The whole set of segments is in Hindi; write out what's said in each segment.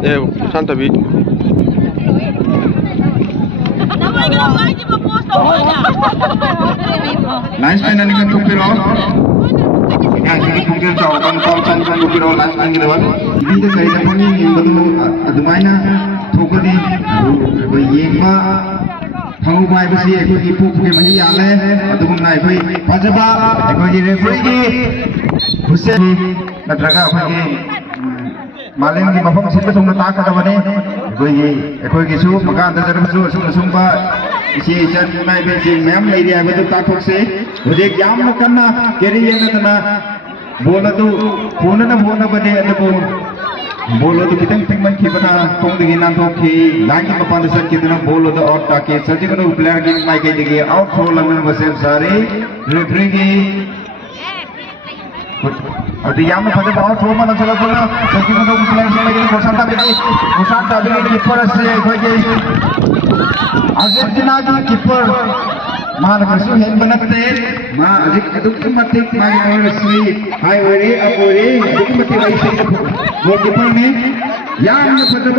Santabi. Last time I got to Piro. I can talk on Tom Piro last time. This is a morning in the Mina, Tokodi, Yema. How by the sea, I could put him here, the woman I pay, Pajaba, I go to the who said that Raga. Maling di bawah mesin itu tak ada mana, kau kisu, maka anda jangan kisu, sumpah, isi isan naik bensin, memang lagi ada tu tak fokus. Jadi jam makan na, kiri yang na, bola tu, phone na bade ada pun, bola tu kita tinggal kibana, kong dengan nanti ki, lagi apa dasar kita na bola tu out tak ke, sejak mana player game naik ke jadi out throw langsung bersih sari, referee ki. और यहाँ में फटे बहुत थोड़ा ना चला चला क्योंकि वो लोग प्लेयर से लेकिन कोसांता भी कीपर से कोई अर्जेंटीना की कीपर मान कसु हेन बनते मां अजिक अदुक मते मां और से हाय ओरे अब ओरे अदुक मते भाई से वो कीपर ने यहाँ में फटे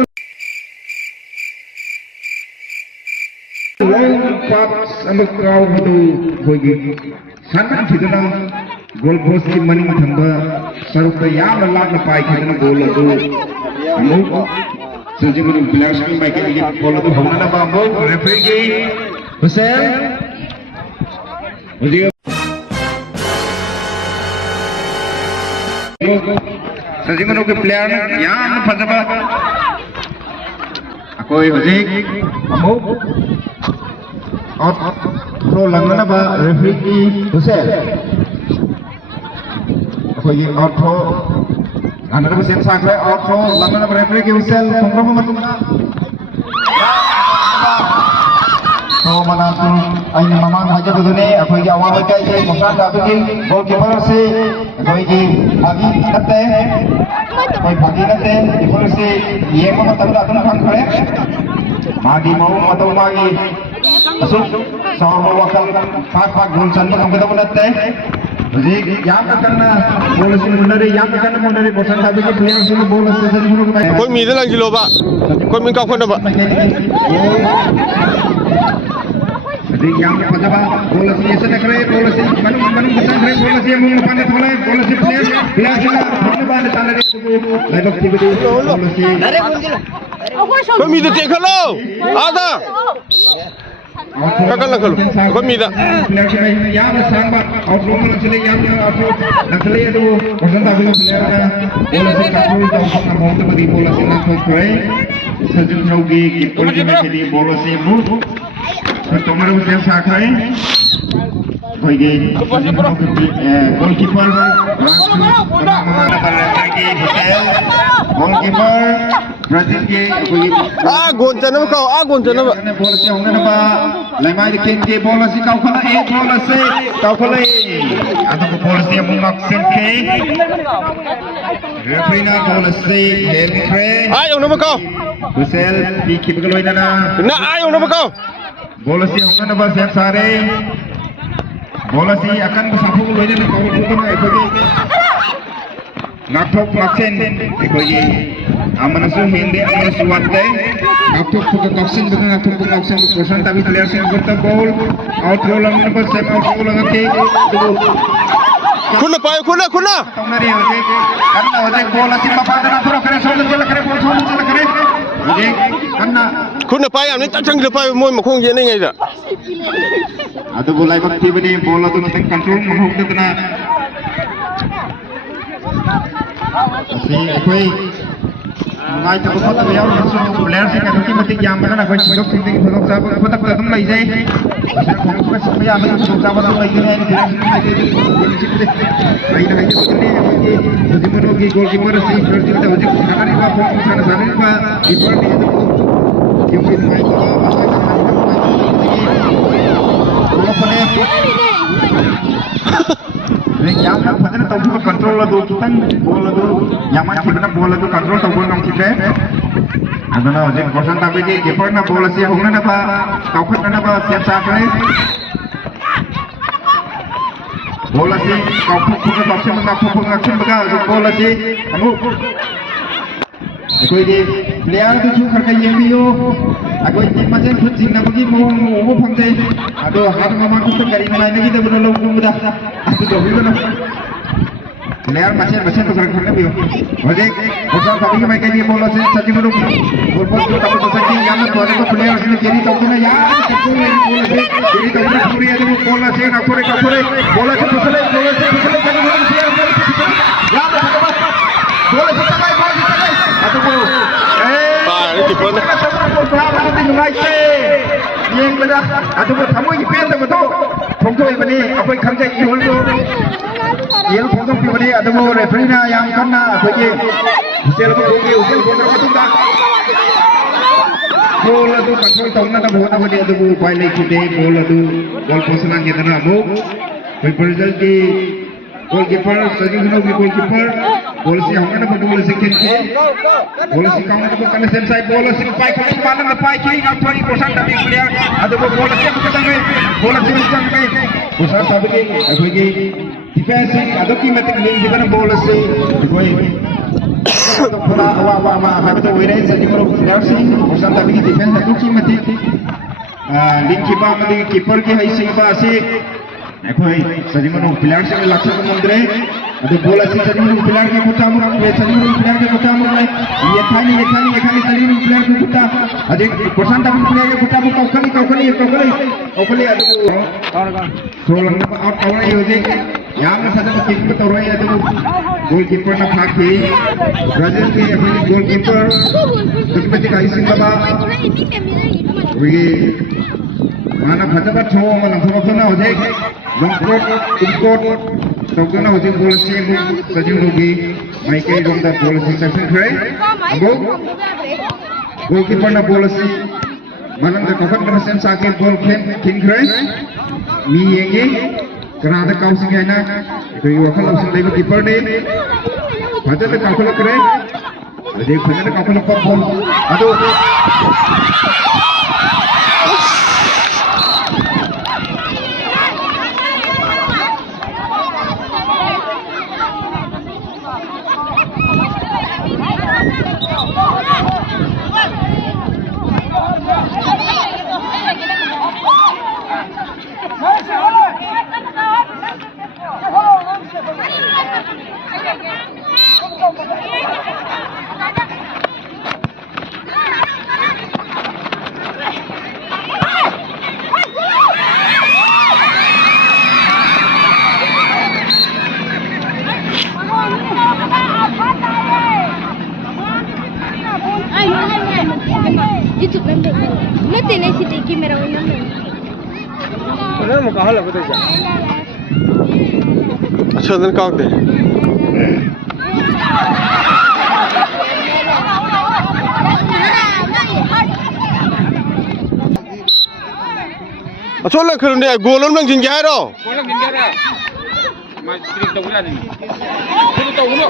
long pass and crowd to होगी सानन खिदना गोल पोस्ट की मनी में थंबा सरुप याम लाग न पाई खिदना गोल तो अमु सजी में प्लेयर्स की बाइक के गोल तो हमने ना बाबू रेफरी की हुसैन मुझे सजी में के प्लेयर याम फसबा कोई हुसैन अमु और प्रो लंगना बा रेफरी की हुसैन कोई और प्रो अंदर में सेंस आकर और प्रो लंगना बा रेफरी की हुसैन संग्राम में तुमना तो मना तुम आइने मामा हाजर तो नहीं कोई आवाज़ क्या है मुसाद आदमी गोलकीपर से कोई की भागी नते कोई भागी नते कीपर से ये मामा तब तक ना काम करे मागी mau atau magi masuk sama wakil pak gulsan bukan kita pun ada jadi yang akan bola sini benar yang akan benar bosan tapi ke player sini bola sini dulu ke kau minta lagi loh pak kau minta kau apa jadi yang pada pak bola sini sana kere bola sini mana besar kere bola sini mau pandai bola sini player sini mana pandai sana deh lepas tiba bola sini kau minta cek kalau ada kakak nak kalau kau minta yang besar pak outro mana sini yang outro nak sini itu bosan tapi player bola sini kapal jauh sana mau tu beri bola sini nak kere sejauh jauh keeper jadi bola sini mu तुम्हारे उसे साखा है कोई ये गोलकीपर गोलकीपर ब्राजील के कोई गोंचन में कहो गोंचन में बोल से होंगे ना लेमाई के बोल से काउ खला एक बोल से काउ खला आदो को बोल से मुंगक से रेफरी ना बोल से हेल क्रे आयो ना कहो हुसैन की कीपर लोई ना आयो ना कहो bola si hongkan apa siap sare bola si akan bersapu loinya ni kau itu na ekoji naktok maksen ekoji amanasu hindi amanasu watte naktok puka kaksin bukan naktok puka kaksin kosan tapi player sing berta goal out goal ang nampak step out goal ang ati kuna payo kuna tamari hoje karena hoje bola si papada na pura kare solo jala kare bola solo jala kare hoje karena kuna payo ni tak changgil payo mo makong yen ni ngai da adu bola bakti bani bola tu kita control mahuk tu na si koi ngai tak betul tak bayar langsung player si kan mungkin mati jam mana koi sodok tinggi sodok sab apa tak betul mai jai pasal kau kau supaya ambil sodok sab tak mai gini ni tidak ai dah itu ni jadi mana ki goalkeeper si berarti kita wajib sekarang ni apa fokus sana sana ni apa keeper ni yang main bola penuh yang kan padahal tahu juga kontrol lah tu kan bola tu yang mana kita nak bola tu kontrol tahu bola nak kita ada na jadi kosan tapi je keeper na bola siapa hongna na pa tahu kan na pa siap siap ni bola si kau pukul ke boxing nak pukul action bagai bola si kamu कोई के प्लेयर तो छू खरका ये भी हो कोई टीम मचन खुद जिंदा बगी वो फंगते अदो हाथ मामा को तो करीन मायने की तो लोग मुदा अदो तो भी ना प्लेयर मचन तो खरका भी हो मुझे ऐसा सभी के मैं के लिए बोला से सचिन लोग और बहुत तो तब तो सचिन यहाँ तो वाले को प्लेयर उसने केरी तो ना यार कपूर ने बोला से केरी तो पूरी है वो बोला से कपूरे बोला से फिसले चलो यार बोला से तक अदो को ini di mana? Yang beda, atau bertemu di pihak betul. Foto ini apa yang kerja ini hulu? Yang foto ini atau mau referee yang karena apa je? Usil betul dah. Bola tu control tahu na tak bola benda tu buat lagi kita bola tu ball position kita na mau. Result di goalkeeper, sejauh mana goalkeeper, bola si hamil na bola si kiri, bola si kamu na bukan sensai bola si pai kiri mana na pai kiri nak thori posan tapi player, ada bola si apa kita bola si macam ni, posan tapi ni, apa ni, defense ada ki macam ni di mana bola si, koi, pula awak apa tu wirai sejauh mana player si, posan tapi ni defense ada ki macam, link keeper ki hai si apa si. कोई सजीवन प्लेयर से लक्ष्य को मंदिर है अभी बोला सी सजीवन प्लेयर के कुत्ता मुरा ये सजीवन प्लेयर के कुत्ता मुरा ये खाली सजीवन प्लेयर के कुत्ता अजय परसेंट अपन प्लेयर के कुत्ता को कौकली अभी तो लगना और कौन ये हो जाए यहाँ में सजा में किंग तो रहा है अभी गोलकीपर ना खाके ब्राजील के अपने गोलकीपर दुश्मन का इसी बाबा ये mana khatabat chow mana thokna ho jai longkot tokna ho jai bola si sajin logi mai ke dong da bola si section kre abo goalkeeper na bola si manam da kokot na sen sa ke ball kin kre mi yenge kara da kaus ge na ko yo khala usin lego keeper ne phajal da kakula kre ade phajal da kakula pop ball ado YouTube kan deh, nanti nasi tiki merah warna. Mana mau kahal apa tu je? अच्छा दिन कहाँ थे? अच्छा लोग खरीदने गोलन में जिंगे है रो? गोलन जिंगे है, मैं ट्रिक तो बुला दी, ट्रिक तो Bulo.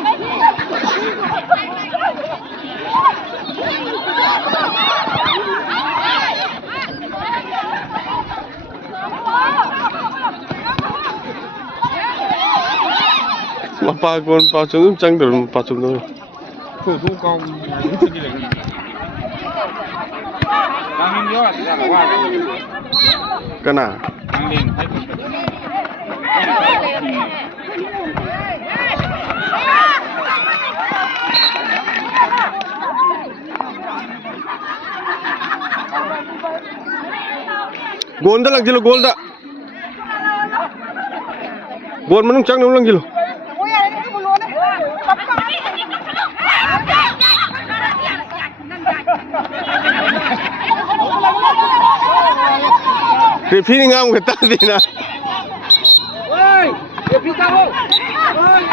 Mapagon pacung cang dalam pacung tu. Tuh kau itu gila. Angin dia tidak kuat. Kena. Angin. Gol dah lagi lo gol dah. Gol menung cang dalam lagi lo. Referee ngam kata dina. Oi, referee kamu. Oi.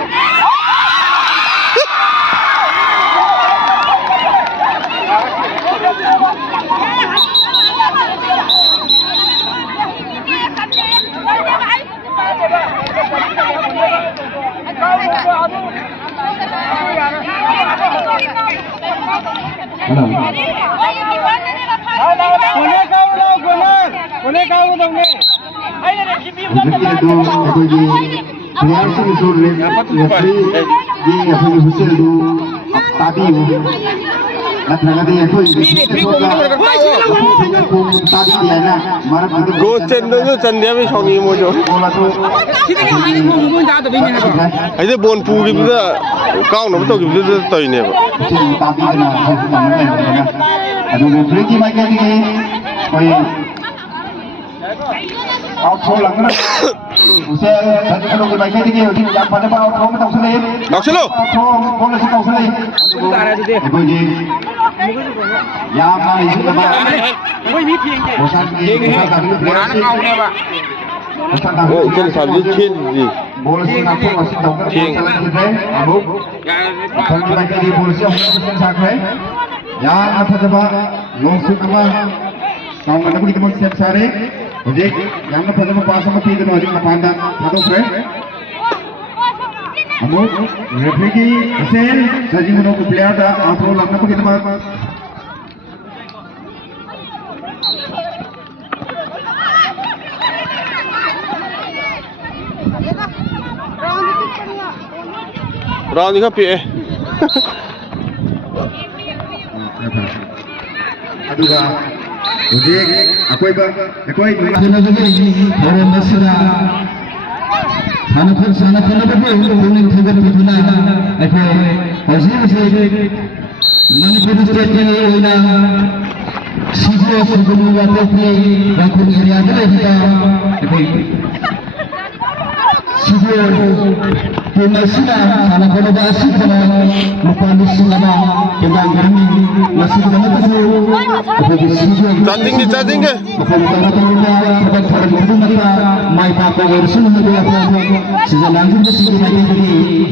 Tadi नत्रगति ऐको tadi dia na marap itu go chen no chen dia me songi mo jo bola tu ai de bon pu gi da kaung no to gi da toi ne ba tadi kena aduh free ki mai ni koi out throw lang na usia satu ki mai ni di yang pada out throw ma tong sele đọc xin luôn out throw bola si tong sele koi ji ya mai su ba bosan ni bosan ô trên sàn đi thiên gì bola si na pun masih tong King. abu kalau kita di bola si orang sakre ya apa coba langsung apa kau mana pun kita mau siap sare oke yang mana pada pas sama tiga no aja pandang satu friend abu refrigi Hussein saji mono ko player da afro lagna pun kita mau round đi khắp phía aduga oke aku Sana masira sana babu kuning thugar putuna ako hausi Manipur state ke oina sigo sugunu wato pe rakun area de kita ako sigo Masina sana kono basi kono mupali sinama kendang garmi masih kono tu ako sigo charging ke mai papa version में आपको सीजन लांचिंग के सीजन में भी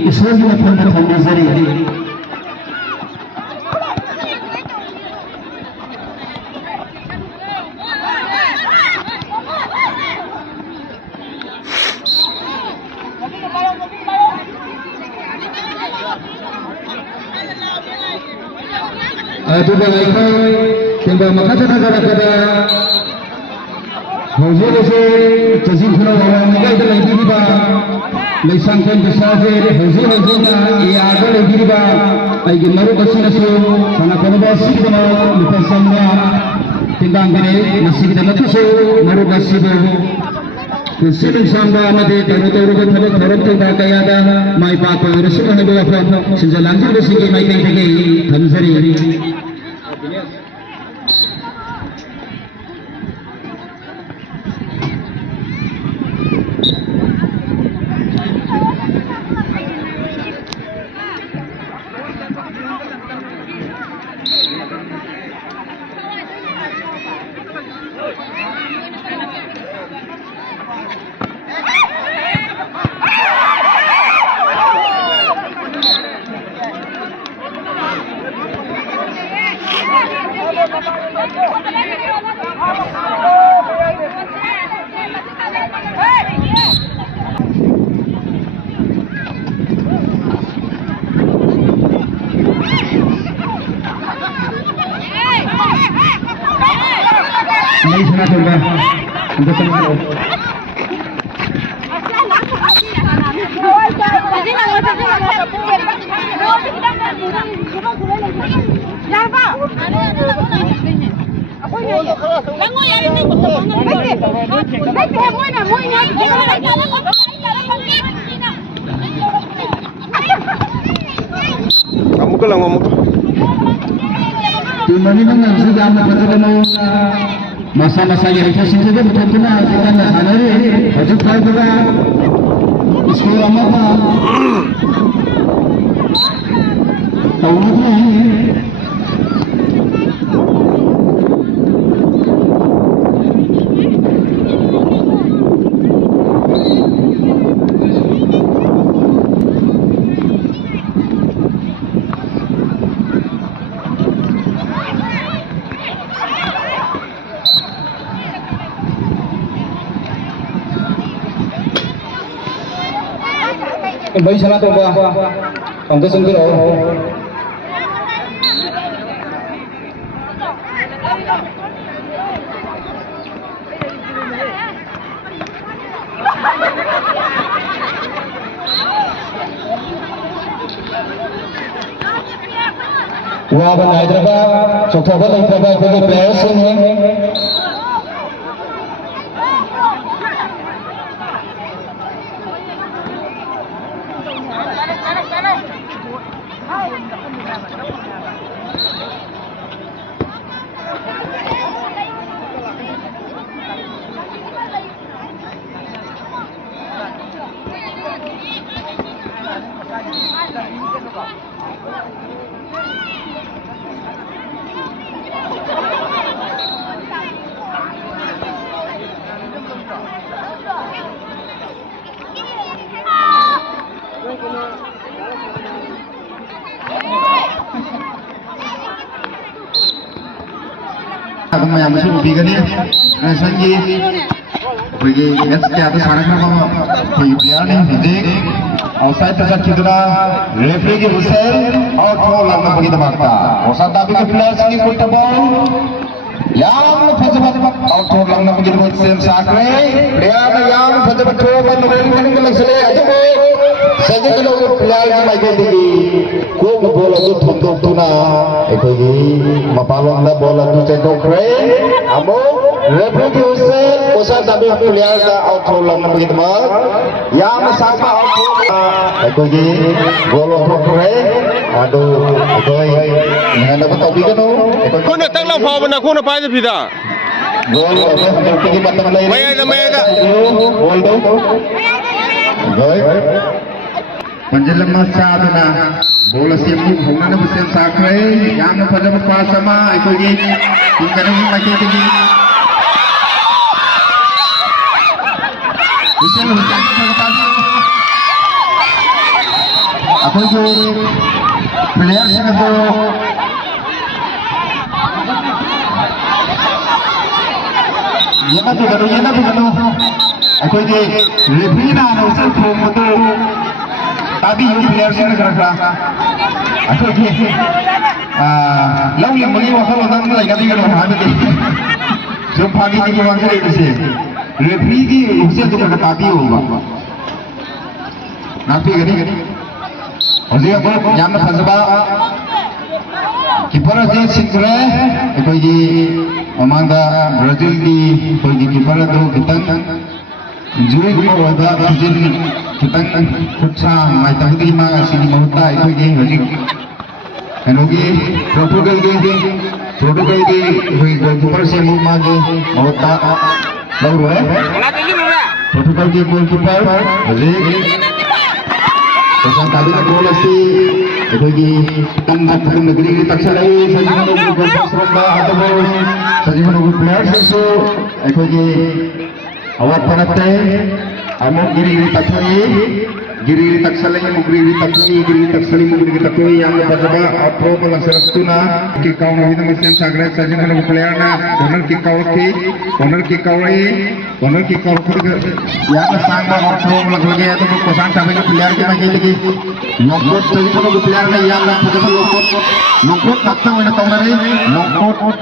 इसमें भी अपन का फंड जारी है itu baiknya tembak makanya negara pada Hauze se tazin khuna wala nigai da lagi ba leisang kan bisaje hauze na ya ga lagi ba ai ge maru basina so sana kono ba signa mutasamma tinggang gane nasib da matu so maru basibo Kusirin samba amade taru taru ke thale thoron te ba kaya da mai pa ko rusu ne ba fa sinjalan ji rusu mai kai dege thamzari नहीं सुना चल रहा उनको समझ लो kamu ke lang ngomong Timani nang sudah mengatakan masa-masa yang kita sendiri betul-betul kita nak hanari, wajib kau juga sekolah apa? Tahu ni? Baik sana tu bah, kamu sendiri orang. Baba नायद्रबा चौथाबा लेथ्रबा अखोई प्लेयर्स हैं मैम उबीगनी संगी मैच क्या प्लेयर ने हजे आउटसाइड चखीदना रेफरी की हुसैन और थ्रो लगना औसा दाबी के प्लेयर्स की फुटबॉल याम फजबत और थ्रो लगना सेम साकरे प्लेयर याम फजबत थ्रो बन रही लसले अजबो सजे के लोग प्लेयर की माइके दिगी को बॉल अदु थुना एकोगी मपालोंदा बॉल अदु चेदोक्रे अमो रेफरी की हुसैन औसा दाबी प्लेयर का आउट थ्रो लगना बगिदमा याम साका आउट एकोगी गोल थ्रोक्रे अदु एकोई नहना बताबिगनो kuna tanglang phao bana kuna pai da phida गोल की मतलब ले maya da गोल दो गोल पंजलमा साधना बोल से मु भोना ने बसेम साखरे याम फजब पासमा एकोगी किनकरम माके की हुसैन अकोगी प्लेयर से तो ये ना भी करो अकोगी रेफरी ना उसे थोम तो ताबी प्लेयर से करखा अकोगी लव मगी वखल वदन लाइगादी गनो हाबे जो फागी की मांग रे से रेफरी की उसे तो का ताबी होगा नापी गनी हजे अब याम फजबा कीपर जे सिंगरे अकोगी अमांगा ब्राजील की कोई कीपर दो कितन जुई को होगा जिन कितन खुचा माइताबुदी मा सिनी महता एकोगी हजी एनोगी पोर्टुगल के कोई गोलकीपर से मुंह मांगे महता लव है पोर्टुगल के गोलकीपर हजी तो ताबी का गोल से एकोगी तंग नगरी की तक्षलाई सजीवन गोल श्रद्धा अदबो सजीवन प्लेयर से एकोगी awak panate amo giri giri taksali mugri takoi yang bajaba apro pelaksana ki kau nabi mesin sagre sajin kalau player na corner kick kau yang sang ba apro lagi atau kosan sampai ke player ke lagi knockout sajin kalau player na yang bajaba knockout takta mana tahu nari knockout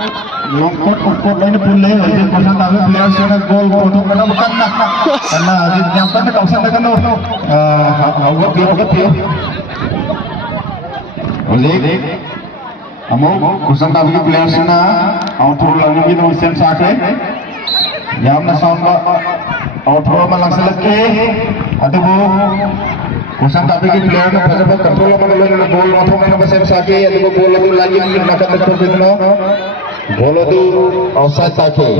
lain pun le jadi kosan sampai player sana gol foto mana bukan karena yang mana kau sana kan awak dia oleh amo kusan tabi player sana outro lagi kita mesin sakit jam na sound outro malang seleke atau kusan tabi player na pasal control mana gol atau mana mesin sakit atau gol lagi nak kata kita gol itu offside sakit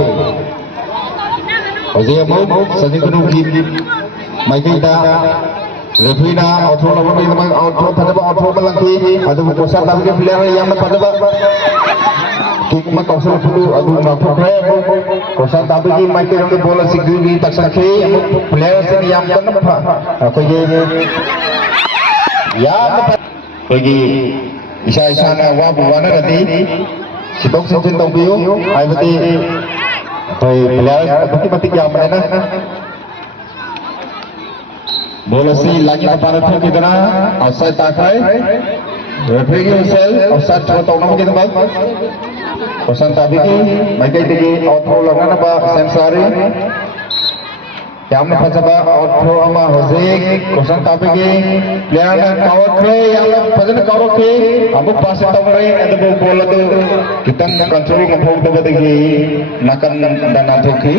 oje amo sadi kuno mai kita referee ना आउटरो लगन में तमाम आउटरो फजबा आउटरो मलंकी अदु कोसा ताबी के प्लेयर याम फजबा किक में कौशल फुलु अदु माफो है कोसा ताबी की माइके के बॉल सिग्री तक सके प्लेयर से याम कन कोई याम कोई इसा ना वा बुवाना रती सितोक सिंचिन तंबियो आइबती कोई प्लेयर अति याम है ना बोल से lagi kepada kita offside takai referee whistle offside tahu nama kita bang kosan tabi ki mereka itu out throw lagan apa sensari यामना फजबा आउटथ्रो अमा होजे कोसन ताबिगे प्लेयर कावत्रे यामना फजन कावके अबु पास तवरे अदबो बोल अदु कितन कंट्रोल मफोक दबदगी नकन दना थोकी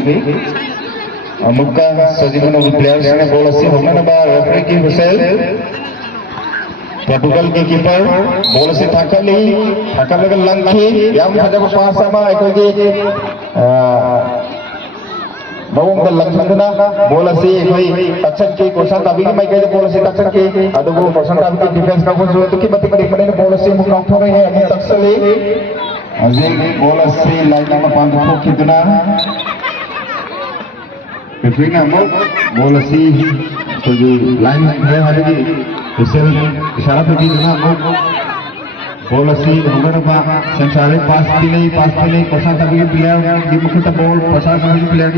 अमुका सजीवन प्लेयर्स ने बोल से होना बा रेफरी की हुसैन पोर्टुगल के कीपर बोल से थाकली लंकी याम फजब पास अमा एकोगे मवों का लक्षणना बोल से कोई तक्षक के कोसा तभी की मैं कहते बोल से तक्षक के अदबो कोसा तभी की डिफेंस का कुछ तो की बत्ती बड़ी पड़े बोल से मुकाम हो रहे हैं अभी तक्षले अजीब बोल से लाइन में पांच फुट कितना फिर ना बोल से तो जो लाइन है हमारी उसे इशारा पे की ना बोल से हमारे बा संचालित पास पिले कोसा तभी की प्लेयर की मुख्य बॉल कोसा तभी की प्लेयर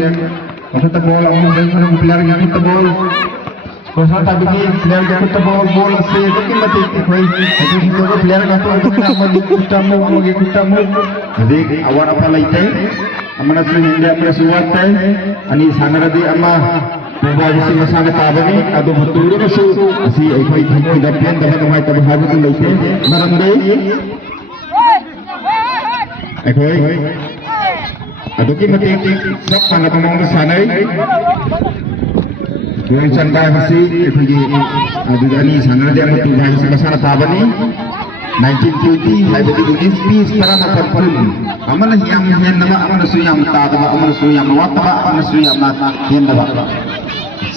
मुख्य बॉल हम देखने को प्लेयर की मुख्य बॉल कोसा तभी की प्लेयर की मुख्य बॉल से तो की मत कोई ऐसे लोग प्लेयर का तो हम कुत्ता मु देख आवार apa laite amana sini India pada suat tay ani sanara di ama Pembawa si masang tabani adu betul besu si ekoi tidak pian dapat mai tabu habu tu laite baranggai ekoi adu ki mati sab sangat memang sanai Duan santai masih ekoi adu ani sanara di ama Pembawa si masang tabani 1920 hai bagi dunia peace para makan amana yang hen nama amana suyam ta da amana suyam wat ba amana suyam na hen da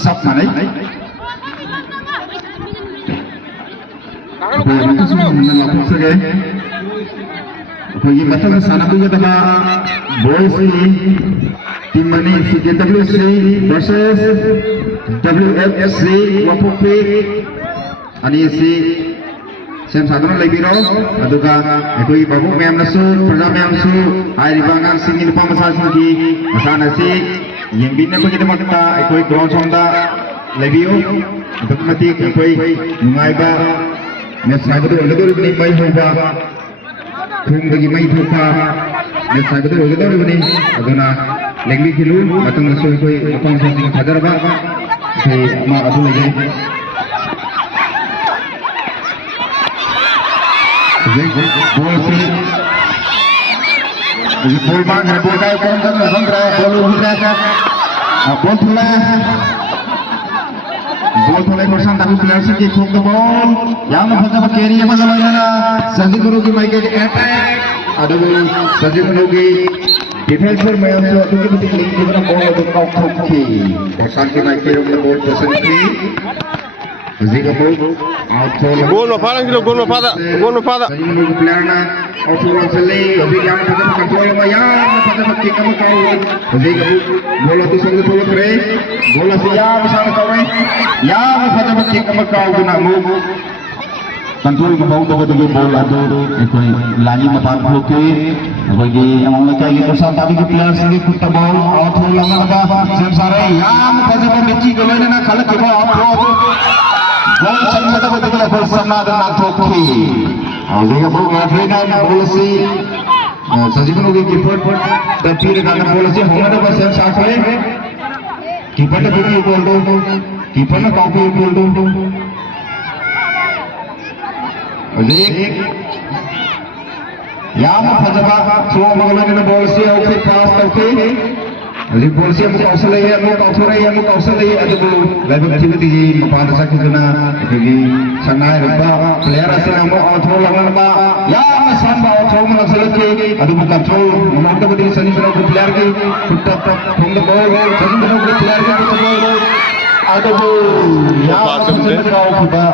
sab manai itu semua mana lapor saja koyi matal sana tu da boys ni tim mani CKWC versus WFC wapupe ani si Sem saudara lagi roh, aduga ekoi babu mem nasu, perda mem su, air bangan singin lupa masal sini, masal nasi, yang bina ko jadi mata ekoi ground sonda lagi yo, untuk mati ekoi mungai ba, mes saudara oleh ni mai hoga, kum bagi mai hoga, mes saudara oleh ni, aduna lagi kilu, atau nasu ekoi apa masal sini kadar ba, se ma adu lagi. Bola si, bola bang, bola kaya kau kan sandra, bola udah kan, bola thula kursan tapi player si kick hook the ball, yang mana pada carry apa kalau ini na, Sanjay Guru ki main ke attack, ada bola Sanjay Guru ki defense पर मैं हमसे अभी भी दिख रही है बॉल तो काउंट होगी, बरसात की माइक पे हमने बॉल पसंद की Gol no pada kilo, gol no pada. Player na outfield sele, अभी यहाँ पर जब कंट्रोल में यहाँ पर जब किक में काउ, अभी बोला तो संग थोड़ा करे, बोला से यहाँ मिसाल करे, यहाँ पर जब किक में काउ तो ना मूव, कंट्रोल के बहुत तो भी बोल आते कोई लानी में पार होके, अभी हमारे क्या ये कोसा ताबी के प्लेयर से कुत्ता बॉल outfield लगा लगा, सब सारे यहाँ पर जब मिट्टी गलों ने ना खलक के ball outfield Gol sangat dapat dikira bersama dengan Toki. Jika bola Afrika bola si Sanjay Guru keeper tapi dengan bola si home dapat save shot है. Keeper ने भी बोल दो, keeper ने काफी बोल दो. देख यहाँ में फजबा थ्रो मगलों ने बोल si ओके पास करके Jadi polisi yang muka usul lagi, muka usul lagi, ada bulu, lebih kecil di pada sakit kena, jadi sana ada player asal yang mau outro lawan apa, ya masamba outro mana selesai, ada buka outro, mana kita berdiri sini berapa player ke, kita from the ball, sini berapa player ke, kita ball, ada bulu, ya masamba kita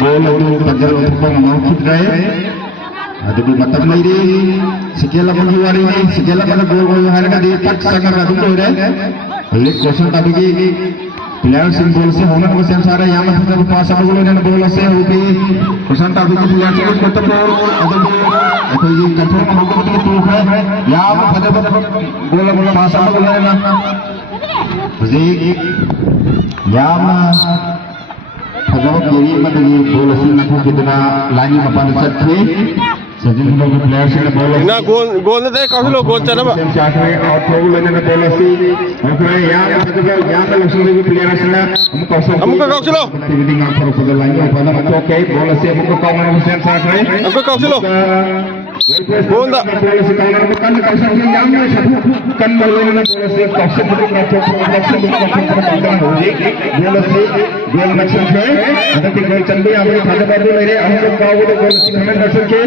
ball itu penjar untuk mau kita ada bu mata lagi sekian lama juara ini sekian lama gol hari ini tak sangat ragu tu dah oleh kosan tapi ki player simbol se honan ko sen sara yang mana pas apa gol ini bola se hobi kosan tapi ki player se kota bol atau ini control mau ko tu hai yang pada bola pas apa gol ini jadi yang Kalau kiri macam ni bola sini nak kita na lagi apa nak set Sachin लोग प्लेयर से बॉल ना गोल ने काउंसिल गोल चला बा सेम चाट में आउट हो लेने में बॉल सी ओके यहां पे लक्ष्मण के प्लेयर से हम काउंसिल एक्टिविटी ना पर पद लाइन में पद मत ओके बॉल से हमको कॉर्नर सेम चाट में हमको काउंसिल गोल दा बॉल से कॉर्नर में कन काउंसिल के यहां में सब कन बॉल में बॉल से काउंसिल का तो हो जी बॉल से गोल नक्शा है अगर कि गोल चल गया हमें खाने बाजू मेरे हम लोग पाओ तो गोल से हमें नक्शा के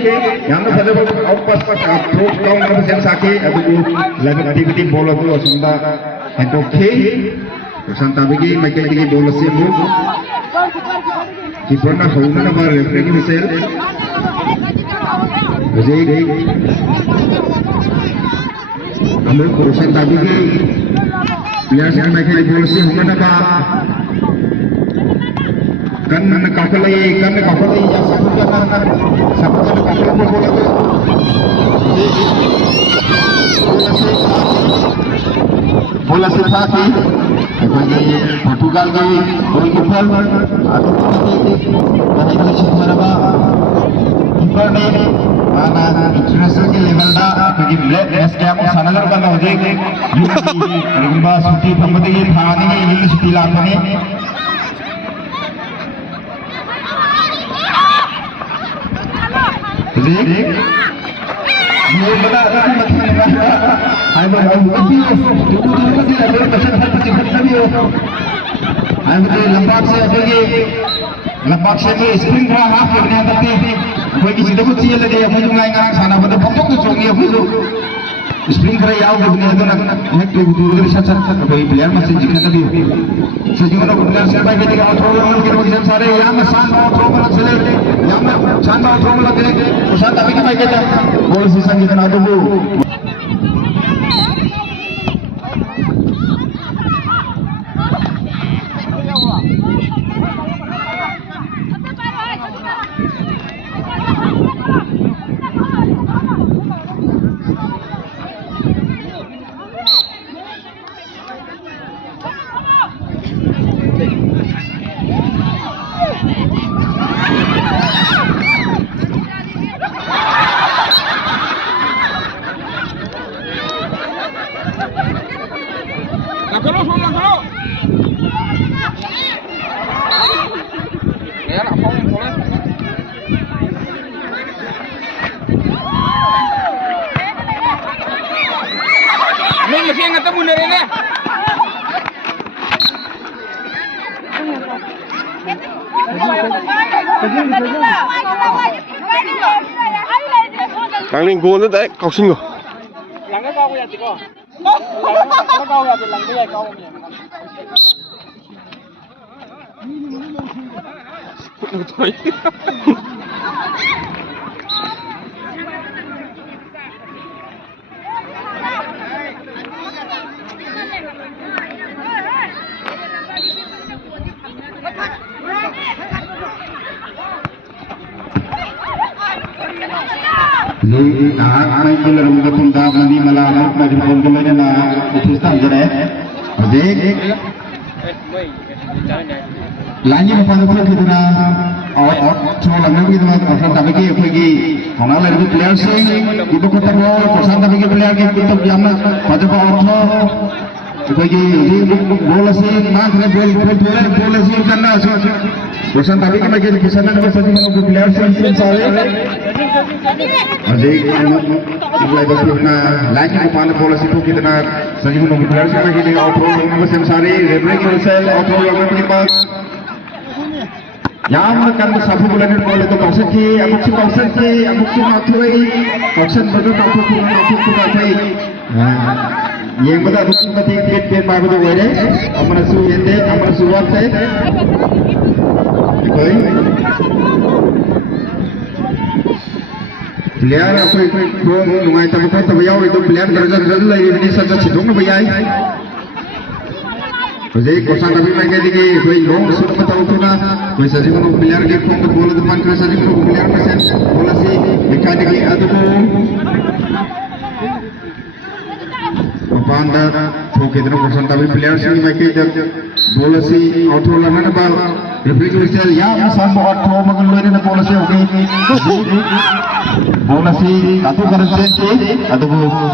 यहां में फटे आउट पास का प्रूफ काउंटर से साके अब लग एक्टिविटी बॉल हो सुंदा है तो खे प्रशांत अभी माइकल की बॉल से मूव कीपर ना होना ना बार रेफरी की मिसेल विजय हम लोग प्रशांत अभी के प्लेयर से माइकल की बॉल से होना ना बा कन काफले या बोला से था कि पोर्तुगाल की गोलकीपर कीपर ने इंटरनेशनल के लेवल दा क्योंकि मैच क्या को सनगर बंद हो जाएंगे लेकिन बस छुट्टी फंबते ये थाने ये छुट्टी लाने ये बड़ा हाय लंबाक से लंबाक से तो स्प्रिंग खरा हाफ करने आते कोई किसी को चाहिए लगे मुझे गाएंगा खाना बता बहुत कुछ होंगे मुझे स्प्रिंग खरा याव करने तो ना एक तो दूर से अच्छा कोई प्लेयर में से जितना भी सजीवन को प्लेयर से भाई के थ्रो के वजह सारे यहां में शान और थ्रो में चले यहां में शान और थ्रो में लगे तो शायद अभी के भाई के गोल से संगीत ना दो Kang goal đấy cọc sinh rồi. Lắng cái cao bây giờ chỉ có. Lắng cao bây giờ lắng cái cao bây giờ. Jadi anak itu lalu betul dah mandi malam macam pun kalau na itu start jadi. Jadi lainnya apa tu kita na cuma lama kita pasal tapi kita pergi mana lagi player sih ibu kota bawah pasal tapi kita player kita jaman pada bawah pergi bola sih nak bola sih karena pasal tapi kita bisa nak pasal kita player sih sahaja. Jadi mulai berpikirnya lagi kepada polisi itu kita nak sejumlah pemain siapa kita outro dengan sem sari referee cancel outro dengan kita yang kan sabu bulan ini boleh tu kausen ki aku matui kausen betul aku matui yang betul aku mati create baru tu wede amana su ente amana su waktu ikoi player apa itu nungai tapi yau itu player kerja lagi ini saja cidung na bayai. Jadi kosan tapi mereka lagi koi long sudah betul tu na koi saja kalau player ke kong bola depan kerja saja kalau player macam bola si ikan lagi ada tu. Apanda, thok itu kosan tapi player si mereka bola si auto lama na bal referee whistle yang sang buat throw makan luar ni bola si okey bola si satu kali senti atau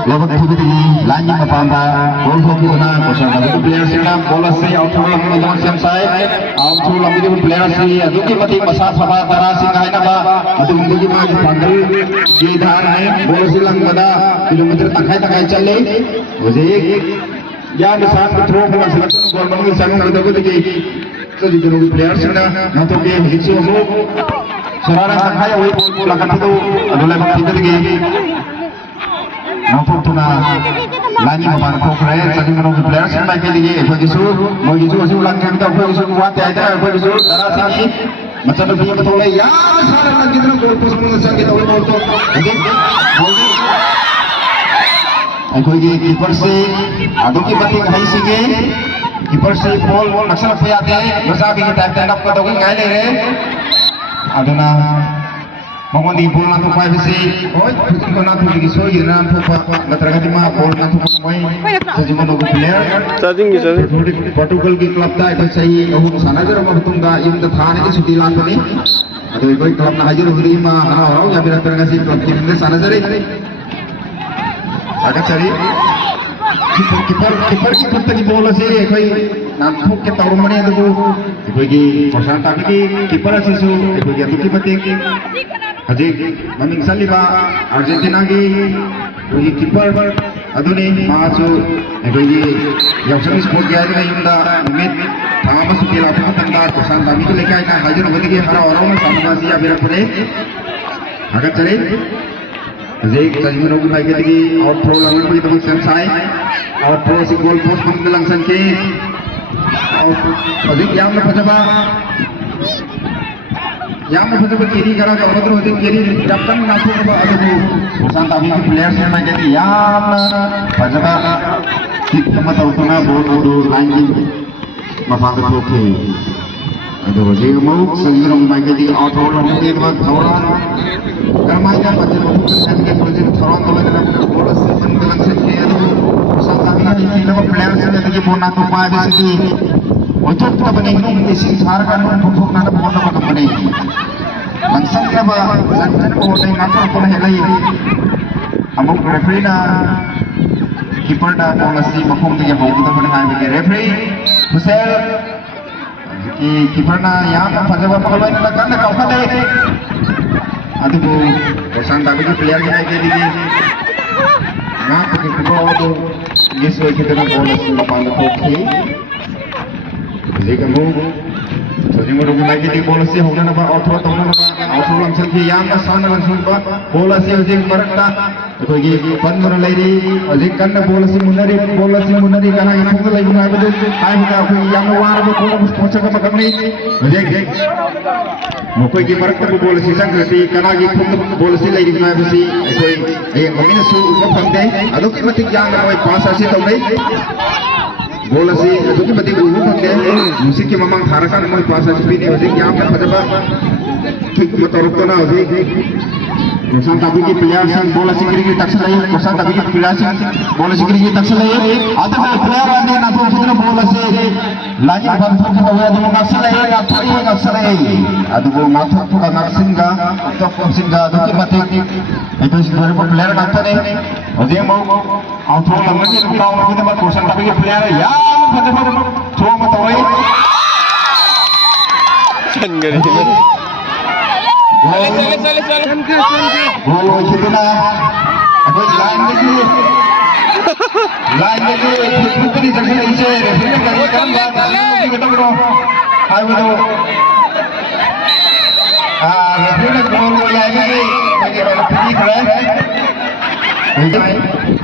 lewat itu di line yang apa gol hoki sana kosong kalau player si nak bola si out throw makan dengan sem side out throw lagi di player si itu kita mati pasal sama darah si kahit na ba atau mungkin kita maju panggil di darah ni bola si lang pada kilometer takai cale jadi yang besar throw makan seleksi gol makan sang kalau tu di so di dalam player si na nanti game hit so Seorang sanghaya wei bola kan itu adalah kita lagi nampak tu na lagi apa tu kerana jadi menunggu player sih mereka lagi apa gitu mau gitu masih ulang kita apa gitu buat ada apa gitu darah tinggi macam tu dia betul lah ya seorang lagi tu gol pos mengesan kita boleh bola tu jadi aku ini keeper sih aduh kita tinggal hai sih keeper sih ball masalah apa ya masa kita stand up kita ngai le aduna mengoni bola nanti apa sih oi kita kena tu lagi so ini nanti apa latar di mana bola nanti apa main jadi menunggu player charging gitu Portugal की क्लब दा एक सही कहूँ sana जरा मैं बताऊंगा ये तो थाने की छुट्टी लाने नहीं अगर कोई क्लब ना हाजिर हो रही माँ हाँ हो या फिर तरह से क्लब की में sana जरे agak cari kiper की कुत्ते की bola sih कोई nanti ke tahu mana itu kogi perasaan tapi ki kiper asisu kogi atu ki batik aje maming saliba Argentina ki kogi kiper adune maasu kogi yang sering sport gaya ni yunda umit thama su kila apa tanda perasaan tapi ki lekai na hajar hote ki hara orang sama masih ya berak pare agak cari aje tadi menunggu lagi lagi out pro lawan kogi teman selesai out pro si goal post pun langsung ke अधिक yang macam kiri karena kalau terus अधिक kiri dapat langsung ke aduh pesan tapi player saya macam ni yang macam kita tahu kena bola line mafang ke aduh jadi mau sendiri macam ni auto langsung ke thawran ramaikan macam macam ke project thawran kalau kita bola seven langsung ke aduh pesan tapi ini nama player saya lagi bola tu pada sini untuk kita menengok isi saharan untuk nak bola apa kemana langsung kita langsung bola ngatur bola helai amuk referee na keeper na bola si mafung dia bawa kita mendengar bagi referee Hussein keeper na yang pada apa kalau ini nak kau kan deh aduh pesan tapi player kita jadi nak kita bawa tu Yesus kita nak bola si pada okey jadi kamu jadi menunggu lagi di bola sih hoga napa outro langsung ki yang sana langsung ba bola sih jadi mereka kogi panmur lagi jadi kan bola sih munari karena itu lagi mana betul kai kita yang war bu bola pocah ke makam ni jadi mukoi ki mereka bola sih sang jadi karena itu bola sih lagi mana betul koi yang kami su upamde aduh ki mati yang koi pas sih tahu ni bola sih itu kita berarti dulu pakai musik yang memang harakan mau pas seperti ini musik yang apa coba motor itu na musik kosan tapi kita player sang bola sih kiri tak selai kosan tapi kita player sang bola sih kiri tak selai atau player ada nak kita bola sih lagi bantu kita ada mau nggak selai atau mau ngatur kita nak singa atau singa itu kita berarti itu sebenarnya player kata ni dia mau auto lawan ni kalau kita buat kosan tapi player ya pada throw mata wei san gari gol itu na apa line lagi itu di sana ini referee kan kita bro ayo referee gol lagi bagi pergi keren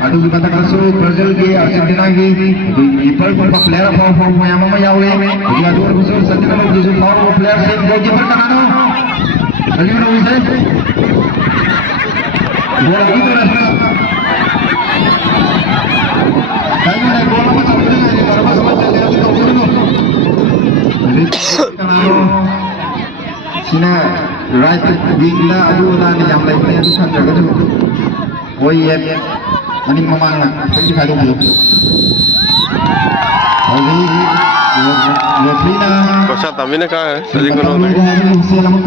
aduh kita kasih Brazil ke Argentina ke keeper player form yang mama ya we jadi aduh musuh Argentina mau jadi power player sih goalkeeper kan anu kali mana bisa bola itu rasa kali mana bola macam ni kalau pas macam dia itu dulu jadi kan anu sini right wing la aduh lah yang lainnya itu kan jaga tu oh iya maning mamang na pwede ka doon Refrina Kosa tamina ka, sa jing kono. Selamat